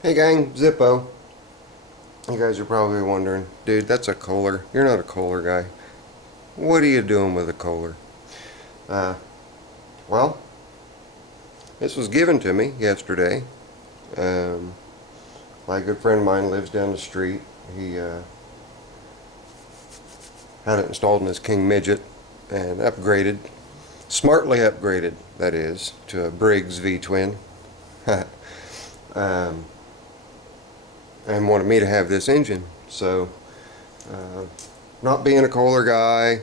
Hey gang, Zippo. You guys are probably wondering, dude, that's a Kohler. You're not a Kohler guy. What are you doing with a Kohler? Uh, well, this was given to me yesterday. Um, my good friend of mine lives down the street. He had it installed in his King Midget and upgraded, smartly upgraded, that is, to a Briggs V-twin. um, and wanted me to have this engine. So, uh, not being a Kohler guy,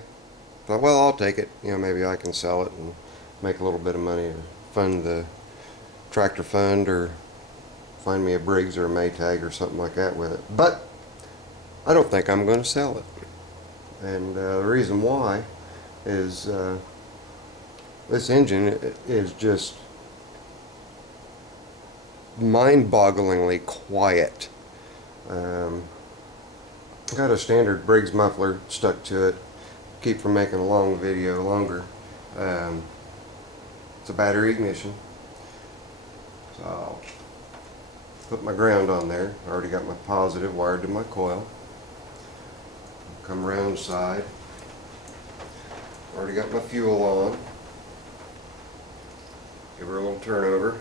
thought, well, I'll take it. You know, maybe I can sell it and make a little bit of money to fund the tractor fund or find me a Briggs or a Maytag or something like that with it. But I don't think I'm going to sell it. And the reason why is this engine is just mind-bogglingly quiet. Got a standard Briggs muffler stuck to it, keep from making a long video longer. It's a battery ignition, so I'll put my ground on there. I already got my positive wired to my coil. Come around the side, already got my fuel on. Give her a little turnover.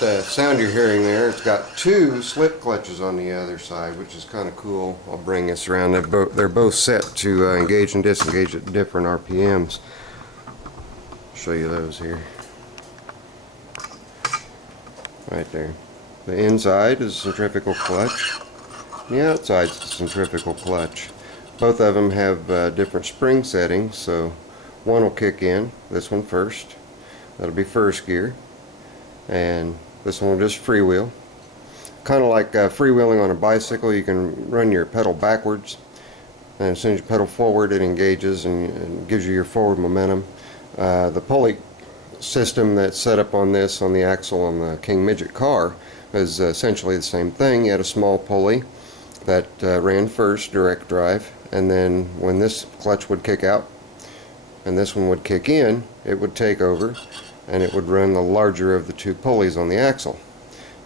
That sound you're hearing there, it's got two slip clutches on the other side, which is kind of cool. I'll bring this around. They're both set to engage and disengage at different RPMs. I'll show you those here. Right there. The inside is a centrifugal clutch. The outside is a centrifugal clutch. Both of them have different spring settings, so one will kick in, this one first. That'll be first gear. And this one will just freewheel. Kind of like freewheeling on a bicycle. You can run your pedal backwards, and as soon as you pedal forward, it engages and gives you your forward momentum. The pulley system that's set up on this, on the axle on the King Midget car, is essentially the same thing. You had a small pulley that ran first, direct drive, and then when this clutch would kick out and this one would kick in, it would take over and it would run the larger of the two pulleys on the axle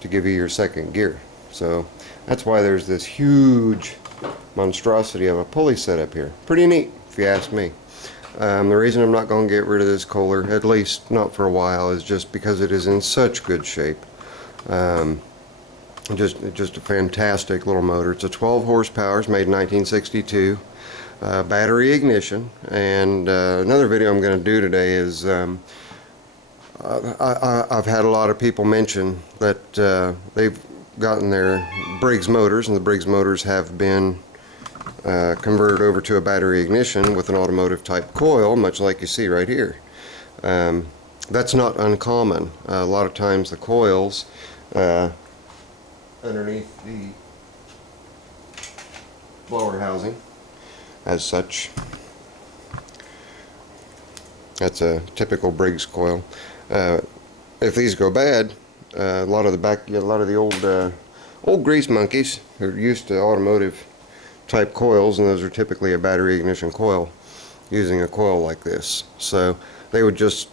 to give you your second gear. So that's why there's this huge monstrosity of a pulley set up here. Pretty neat, if you ask me. The reason I'm not going to get rid of this Kohler, at least not for a while, is just because it is in such good shape. Just a fantastic little motor. It's a 12 horsepower, it's made in 1962. Battery ignition. And another video I'm going to do today is I've had a lot of people mention that they've gotten their Briggs motors, and the Briggs motors have been converted over to a battery ignition with an automotive type coil, much like you see right here. That's not uncommon. A lot of times the coils underneath the blower housing, as such, that's a typical Briggs coil. If these go bad, a lot of the old grease monkeys who are used to automotive type coils, and those are typically a battery ignition coil, using a coil like this. So they would just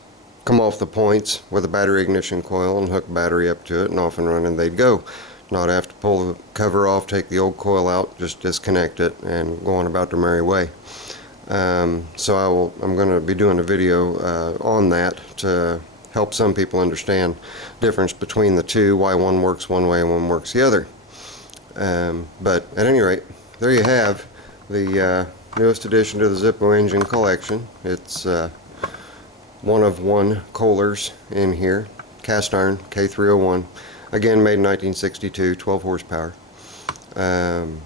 come off the points with a battery ignition coil and hook battery up to it, and off and running they'd go. Not have to pull the cover off, take the old coil out, just disconnect it and go on about their merry way. So I'm going to be doing a video on that to help some people understand the difference between the two, why one works one way and one works the other. But at any rate, there you have the newest addition to the Zippo engine collection. It's one of one Kohlers in here, cast iron K301, again made in 1962, 12 horsepower, and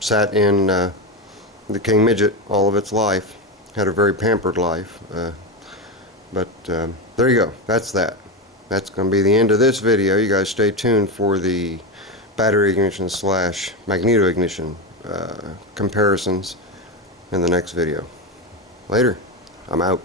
sat in the King Midget all of its life. Had a very pampered life, but there you go. That's that. That's going to be the end of this video. You guys stay tuned for the battery ignition slash magneto ignition comparisons in the next video. Later. I'm out.